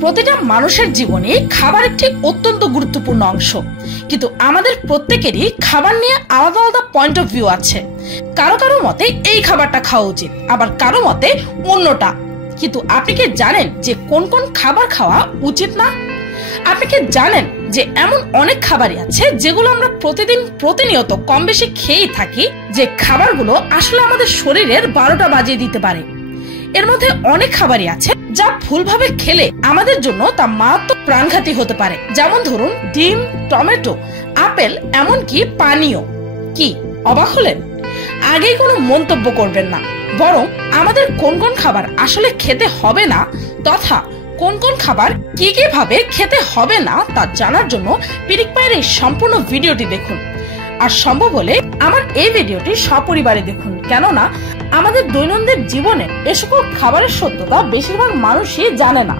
প্রতিটা মানুষের জীবনে খাবার একটি অত্যন্ত গুরুত্বপূর্ণ অংশ, কিন্তু আমাদের প্রত্যেকেরই খাবার নিয়ে আলাদা আলাদা পয়েন্ট অফ ভিউ আছে। কারো কারো মতে এই খাবারটা খাওয়া উচিত, আবার কারো মতে অন্যটা। কিন্তু আপনি কি জানেন যে কোন কোন খাবার খাওয়া উচিত না? আপনি কি জানেন যে এমন অনেক খাবারই আছে যেগুলো আমরা প্রতিনিয়ত কম বেশি খেয়েই থাকি, যে খাবারগুলো আসলে আমাদের শরীরের 12টা বাজিয়ে দিতে পারে। এর মধ্যে অনেক খাবারই আছে যা ভুলভাবে খেলে আমাদের জন্য তা মারাত্মক প্রাণঘাতী হতে পারে। যেমন ধরুন ডিম, টমেটো, আপেল, এমনকি পানীয়। কি অবাক হলেন? আগেই কোনো মন্তব্য করবেন না, বরং আমাদের কোন কোন খাবার আসলে খেতে হবে না তথা কোন কোন খাবার কি কি ভাবে খেতে হবে না তা জানার জন্য পিরিক পায়ের এই সম্পূর্ণ ভিডিওটি দেখুন। আর সম্ভব হলে আমার এই ভিডিওটি সপরিবারে দেখুন, কেননা আমাদের দৈনন্দিন জীবনে এ সকল খাবারের সত্যতা বেশিরভাগ মানুষই জানে না।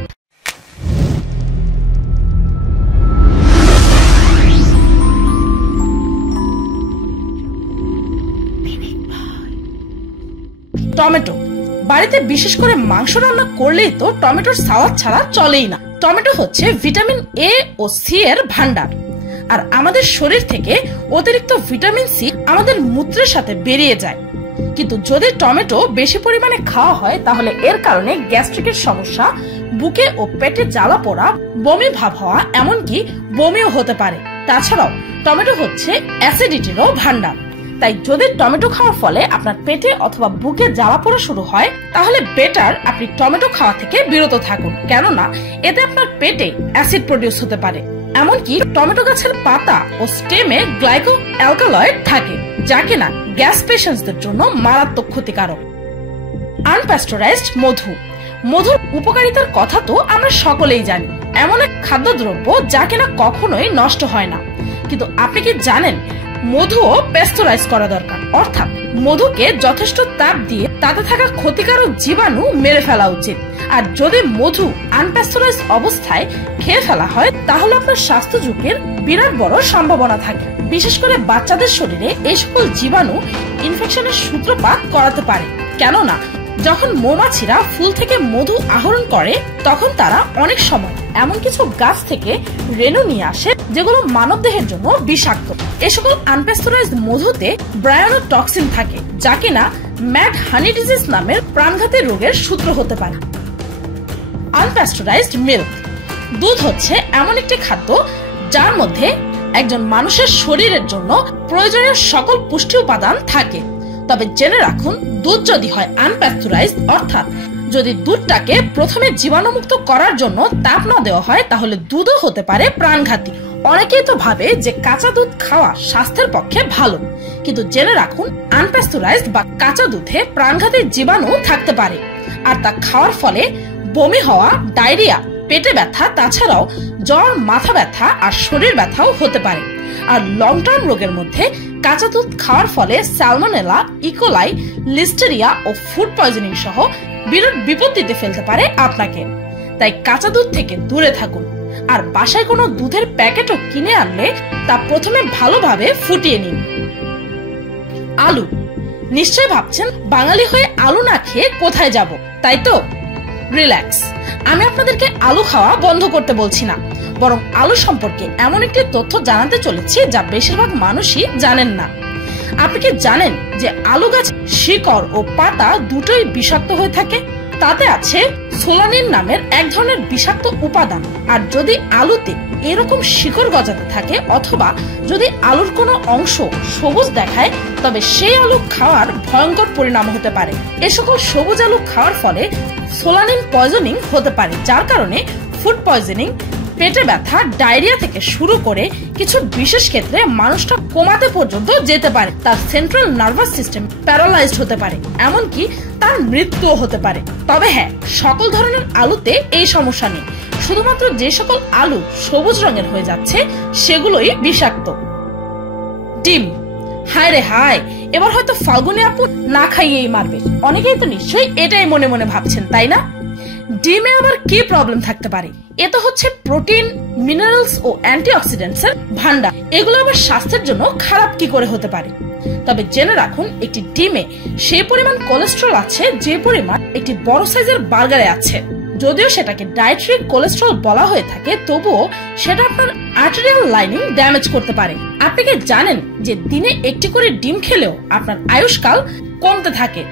টমেটো। বাড়িতে বিশেষ করে মাংস রান্না করলেই তো টমেটোর সালাদ ছাড়া চলেই না। টমেটো হচ্ছে ভিটামিন এ ও সি এর ভান্ডার, আর আমাদের শরীর থেকে অতিরিক্ত ভিটামিন সি আমাদের মূত্রের সাথে বেরিয়ে যায়। কিন্তু যদি টমেটো বেশি পরিমাণে খাওয়া হয় তাহলে এর কারণে গ্যাস্ট্রিকের সমস্যা, বুকে ও পেটে জ্বালা পোড়া, বমি ভাব হওয়া, এমনকি বমিও হতে পারে। তাছাড়াও টমেটো হচ্ছে অ্যাসিডিটিরও ভান্ডার। তাই যদি টমেটো খাওয়ার ফলে আপনার পেটে অথবা বুকে জ্বালা পোড়া শুরু হয় তাহলে বেটার আপনি টমেটো খাওয়া থেকে বিরত থাকুন, কেননা এতে আপনার পেটে অ্যাসিড প্রডিউস হতে পারে। এমনকি টমেটো গাছের পাতা ও স্টেমে গ্লাইকো অ্যালকালয়েড থাকে, যা কিনা গ্যাস পেশেন্টদের জন্য মারাত্মক ক্ষতিকারক। আনপ্যাস্টোরাইজড মধু। মধুর উপকারিতার কথা তো আমরা সকলেই জানি। এমন এক খাদ্যদ্রব্য যা কিনা কখনোই নষ্ট হয় না। কিন্তু আপনি কি জানেন মধুও প্যাস্টোরাইজ করা দরকার, অর্থাৎ মধুকে যথেষ্ট তাপ দিয়ে তাতে থাকা ক্ষতিকারক জীবাণু মেরে ফেলা উচিত। আর যদি মধু আনপ্যাস্টোরাইজ অবস্থায় খেয়ে ফেলা হয় তাহলে আপনার স্বাস্থ্য ঝুঁকির বিরাট বড় সম্ভাবনা থাকে। বিশেষ করে বাচ্চাদের শরীরে এই সকল জীবাণু ইনফেকশনের সূত্রপাত করাতে পারে, কেননা যখন মৌমাছিরা ফুল থেকে মধু আহরণ করে তখন তারা অনেক সময় এমন কিছু গাছ থেকে রেণু নিয়ে আসে যেগুলো মানব দেহের জন্য বিষাক্ত। এ সকল আনপ্যাস্টোরাইজড মধুতে ব্রায়োনোটক্সিন থাকে, যা কিনা ম্যাড হানি ডিজিজ নামের প্রাণঘাতী রোগের সূত্র হতে পারে। আনপ্যাস্টোরাইজড মিল্ক। দুধ হচ্ছে এমন একটি খাদ্য যার মধ্যে একজন মানুষের শরীরের জন্য প্রয়োজনীয় সকল পুষ্টি উপাদান থাকে। তবে জেনে রাখুন, দুধ যদি হয় আনপ্যাস্টোরাইজড, অর্থাৎ যদি দুধটাকে প্রথমে জীবাণুমুক্ত করার জন্য তাপ না দেওয়া হয় তাহলে দুধও হতে পারে প্রাণঘাতী। অনেকেই তো ভাবে যে কাঁচা দুধ খাওয়া স্বাস্থ্যের পক্ষে ভালো, কিন্তু জেনে রাখুন আনপ্যাস্টোরাইজড বা কাঁচা দুধে প্রাণঘাতী জীবাণু থাকতে পারে, আর তা খাওয়ার ফলে বমি হওয়া, ডায়রিয়া, পেটে ব্যথা, তাছাড়াও জ্বর, মাথা ব্যথা আর শরীর ব্যথাও হতে পারে। আর লং টার্ম রোগের মধ্যে কাঁচা দুধ খাওয়ার ফলে সালমোনেলা, ইকোলাই, লিস্টেরিয়া ও ফুড পয়জনিং সহ বিরাট বিপত্তিতে ফেলতে পারে আপনাকে। তাই কাঁচা দুধ থেকে দূরে থাকুন। আর বাসায় কোনো দুধের প্যাকেটও কিনে আনলে তা প্রথমে ভালোভাবে ফুটিয়ে নিন। আলু। নিশ্চয় ভাবছেন বাঙালি হয়ে আলু না খেয়ে কোথায় যাব, তাই তো? রিল্যাক্স, আমি আপনাদেরকে আলু খাওয়া বন্ধ করতে বলছি না, বরং আলু সম্পর্কে এমন একটি তথ্য জানাতে চলেছি যা বেশিরভাগ মানুষই জানেন না। আপনি কি জানেন যে আলু গাছ শিকড় ও পাতা দুটোই বিষাক্ত হয়ে থাকে? তাতে আছে সোলানিন নামের এক ধরনের বিষাক্ত উপাদান। আর যদি আলুতে এরকম শিকড় গজাতে থাকে অথবা যদি আলুর কোনো অংশ সবুজ দেখায় তবে সেই আলু খাওয়ার ভয়ঙ্কর পরিণাম হতে পারে। এ সকল সবুজ আলু খাওয়ার ফলে সোলানিন পয়জনিং হতে পারে, যার কারণে ফুড পয়জনিং, পেটে ব্যথা, ডায়রিয়া থেকে শুরু করে কিছু বিশেষ ক্ষেত্রে মানুষটা কোমাতে পর্যন্ত যেতে পারে। তার সেন্ট্রাল নার্ভাস সিস্টেম প্যারালাইজড হতে পারে, এমনকি তার মৃত্যুও হতে পারে। তবে হ্যাঁ, সকল ধরনের আলুতে এই সমস্যা নেই। শুধুমাত্র যে সকল আলু সবুজ রঙের হয়ে যাচ্ছে সেগুলোই বিষাক্ত। ডিম। হায় রে হায়, এবার হয়তো ফাল্গুনি আপু না খাইয়েই মারবে। অনেকেই তো নিশ্চয়ই এটাই মনে মনে ভাবছেন, তাই না? ডিমে আবার কি প্রবলেম থাকতে পারে? এ তো হচ্ছে প্রোটিন, মিনারেলস ও অ্যান্টিঅক্সিডেন্টস এর ভান্ডার। এগুলো আবার স্বাস্থ্যের জন্য খারাপ কি করে হতে পারে? তবে জেনে রাখুন, একটি ডিমে সেই পরিমাণ কোলেস্ট্রল আছে যে পরিমাণ একটি বড় সাইজের বার্গারে আছে। যদিও সেটাকে ডায়েটারি কোলেস্টেরল বলা হয়ে থাকে, তবুও সেটা আপনার আর্টেরিয়াল লাইনিং ড্যামেজ করতে পারে। আপনি কি জানেন যে দিনে একটি করে ডিম খেলেও আপনার আয়ুষ্কাল কমতে থাকে?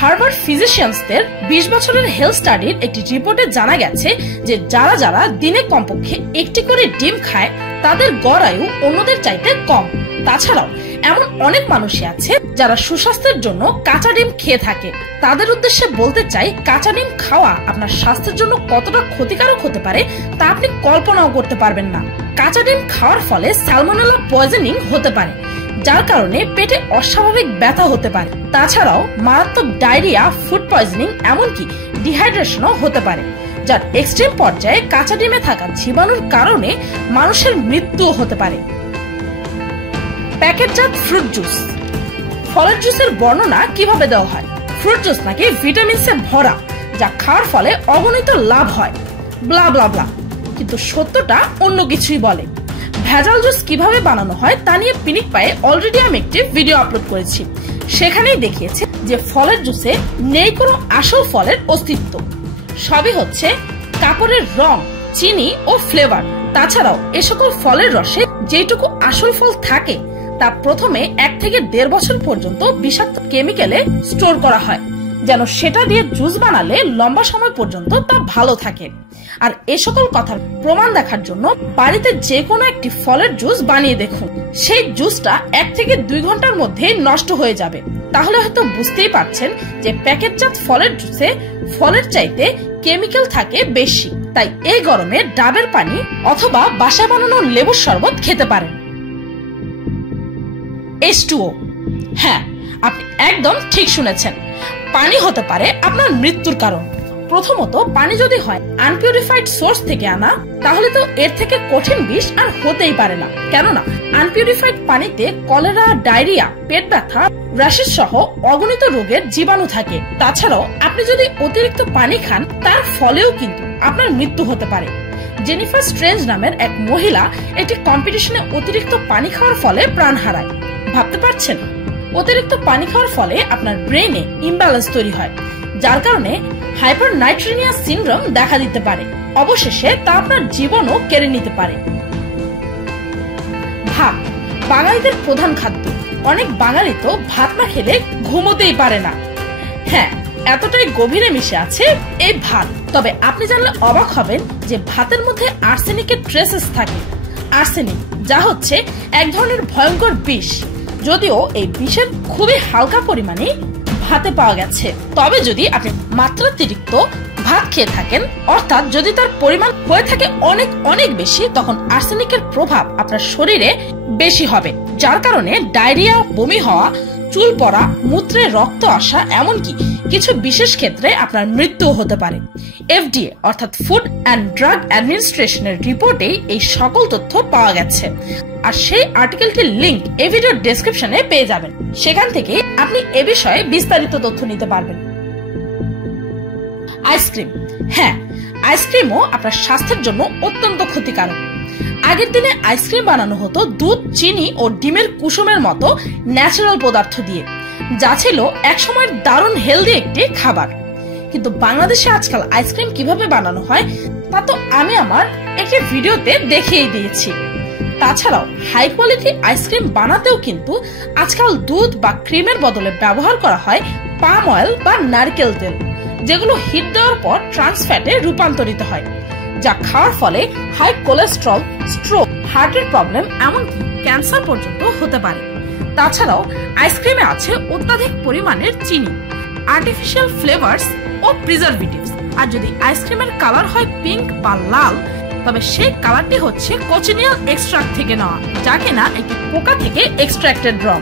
হার্ভার্ড ফিজিশিয়ানসদের 20 বছরের হেলথ স্টাডির একটি রিপোর্টে জানা গেছে যে যারা দিনে কমপক্ষে একটি করে ডিম খায় তাদের গড় আয়ু অন্যদের চাইতে কম। তাছাড়াও এমন অনেক মানুষই আছে যারা সুস্বাস্থ্যের জন্য কাঁচা ডিম খেয়ে থাকে। তাদের উদ্দেশ্যে বলতে চাই, কাঁচা ডিম খাওয়া আপনার স্বাস্থ্যের জন্য কতটা ক্ষতিকারক হতে পারে তা আপনি কল্পনাও করতে পারবেন না। কাঁচা ডিম খাওয়ার ফলে সালমোনেলা পয়জনিং হতে পারে, যার কারণে পেটে অস্বাভাবিক ব্যথা হতে পারে। তাছাড়াও মারাত্মক ডায়রিয়া, ফুড পয়জনিং, এমনকি ডিহাইড্রেশনও হতে পারে, যার এক্সট্রিম পর্যায়ে কাঁচা ডিমে থাকা জীবাণুর কারণে মানুষের মৃত্যুও হতে পারে। প্যাকেটজাত ফ্রুট জুস। ফলের জুসের বর্ণনা কিভাবে দেওয়া হয়? ফ্রুট জুস নাকি ভিটামিনসে ভরা, যা খাওয়ার ফলে অগণিত লাভ হয়, ব্লা ব্লা ব্লা। কিন্তু সত্যটা অন্য কিছুই বলে। ভেজাল জুস কিভাবে বানানো হয় তা নিয়ে পিনিক পায়ে অলরেডি আমি একটি ভিডিও আপলোড করেছি। সেখানেই দেখিয়েছে যে ফলের জুসে নেই কোনো আসল ফলের অস্তিত্ব, সবই হচ্ছে কাপড়ের রং, চিনি ও ফ্লেভার। তাছাড়াও এ সকল ফলের রসে যেটুকু আসল ফল থাকে তা প্রথমে 1 থেকে 1.5 বছর পর্যন্ত বিষাক্ত কেমিক্যালে স্টোর করা হয়, যেন সেটা দিয়ে জুস বানালে লম্বা সময় পর্যন্ত তা ভালো থাকে। আর এ সকল কথার প্রমাণ দেখার জন্য বাড়িতে যে কোনো একটি ফলের জুস বানিয়ে দেখুন, সেই জুসটা 1 থেকে 2 ঘন্টার মধ্যে নষ্ট হয়ে যাবে। তাহলে হয়তো বুঝতেই পারছেন যে প্যাকেটজাত ফলের জুসে ফলের চাইতে কেমিক্যাল থাকে বেশি। তাই এই গরমে ডাবের পানি অথবা বাসায় বানানো লেবুর শরবত খেতে পারেন। H2O, হ্যাঁ, আপনি একদম ঠিক শুনেছেন, পানি হতে পারে আপনার মৃত্যুর কারণ। প্রথমত, পানি যদি হয় আনপিউরিফাইড সোর্স থেকে আনা, তাহলে তো এর থেকে কঠিন বিষ আর হতেই পারে না। কেননা আনপিউরিফাইড পানিতে কলেরা, ডায়রিয়া, পেট ব্যথা, র্যাশেস সহ অগণিত রোগের জীবাণু থাকে। তাছাড়াও আপনি যদি অতিরিক্ত পানি খান, তার ফলেও কিন্তু আপনার মৃত্যু হতে পারে। জেনিফার স্ট্রেঞ্জ নামের এক মহিলা একটি কম্পিটিশনে অতিরিক্ত পানি খাওয়ার ফলে প্রাণ হারায়। ভাবতে পারছেন? অতিরিক্ত পানি খাওয়ার ফলে আপনার ব্রেনে ইমব্যালেন্স তৈরি হয়, যার কারণে হাইপারনাইট্রিনিয়া সিনড্রোম দেখা দিতে পারে। অবশেষে তা আপনার জীবনও কেড়ে নিতে পারে। ভাত বাঙালিদের প্রধান খাদ্য। অনেক বাঙালি তো ভাত না খেলে ঘুমোতেই পারে না। হ্যাঁ, এতটাই গভীরে মিশে আছে এই ভাত। তবে আপনি জানলে অবাক হবেন যে ভাতের মধ্যে আর্সেনিকের ট্রেসেস থাকে। আর্সেনিক, যা হচ্ছে এক ধরনের ভয়ঙ্কর বিষ, যদিও এই বিষের খুবই হালকা পরিমাণে ভাতে পাওয়া গেছে। তবে যদি আপনি মাত্রাতিরিক্ত ভাত খেয়ে থাকেন, অর্থাৎ যদি তার পরিমাণ হয়ে থাকে অনেক অনেক বেশি, তখন আর্সেনিকের প্রভাব আপনার শরীরে বেশি হবে, যার কারণে ডায়রিয়া, বমি হওয়া, চুল পড়া, মূত্রে রক্ত আসা, এমনকি কিছু বিশেষ ক্ষেত্রে আপনার মৃত্যু হতে পারে। FDA অর্থাৎ ফুড অ্যান্ড ড্রাগ অ্যাডমিনিস্ট্রেশনের রিপোর্টে এই সকল তথ্য পাওয়া গেছে। আর সেই আর্টিকেলটির লিংক এই ভিডিওর ডেসক্রিপশনে পেয়ে যাবেন। সেখান থেকে আপনি এ বিষয়ে বিস্তারিত তথ্য নিতে পারবেন। আইসক্রিম, হ্যাঁ, আইসক্রিমও আপনার স্বাস্থ্যের জন্য অত্যন্ত ক্ষতিকারক। আগের দিনে আইসক্রিম বানানো হতো দুধ, চিনি ও ডিমের কুসুমের মতো ন্যাচারাল পদার্থ দিয়ে, যা ছিল একসময়ের দারুণ হেলদি একটি খাবার। কিন্তু বাংলাদেশে আজকাল আইসক্রিম কিভাবে বানানো হয় তা তো আমি আমার একটি ভিডিওতে দেখিয়ে দিয়েছি। তাছাড়াও হাই কোয়ালিটি আইসক্রিম বানাতেও কিন্তু আজকাল দুধ বা ক্রিমের বদলে ব্যবহার করা হয় পাম অয়েল বা নারকেল তেল, যেগুলো হিট দেওয়ার পর ট্রান্স ফ্যাটে রূপান্তরিত হয়, যা খাওয়ার ফলে হাই কোলেস্ট্রল, স্ট্রোক, হার্টের প্রবলেম, এমনকি ক্যান্সার পর্যন্ত হতে পারে। তাছাড়াও আইসক্রিমে আছে অত্যাধিক পরিমাণের চিনি, আর্টিফিশিয়াল ফ্লেভারস ও প্রিজারভেটিভস। আর যদি আইসক্রিমের কালার হয় পিঙ্ক বা লাল, তবে সেই কালারটি হচ্ছে কোচিনিয়াল এক্সট্রাক্ট থেকে নেওয়া, যা কিনা একটি পোকা থেকে এক্সট্রাক্টেড রং,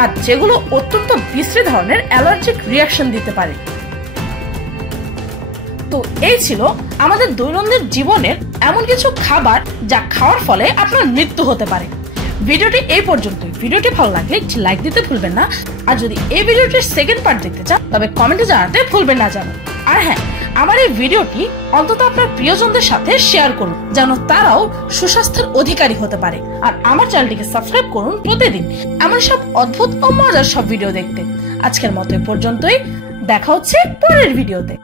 আর যেগুলো অত্যন্ত বিশ্রী ধরনের অ্যালার্জিক রিয়াকশন দিতে পারে। তো এই ছিল আমাদের দৈনন্দিন জীবনের এমন কিছু খাবার যা খাওয়ার ফলে আপনার মৃত্যু হতে পারে। ভিডিওটি এই পর্যন্তই। ভিডিওটি ভালো লাগলে একটি লাইক দিতে ভুলবেন না। আর যদি এই ভিডিওটির সেকেন্ড পার্ট দেখতে চান, তবে কমেন্টে জানাতে ভুলবেন না যেন। আর হ্যাঁ, আমার এই ভিডিওটি অন্তত আপনার প্রিয়জনদের সাথে শেয়ার করুন, যেন তারাও সুস্বাস্থ্যের অধিকারী হতে পারে। আর আমার চ্যানেলটিকে সাবস্ক্রাইব করুন প্রতিদিন এমন সব অদ্ভুত ও মজার সব ভিডিও দেখতে। আজকের মতো এই পর্যন্তই, দেখা হচ্ছে পরের ভিডিওতে।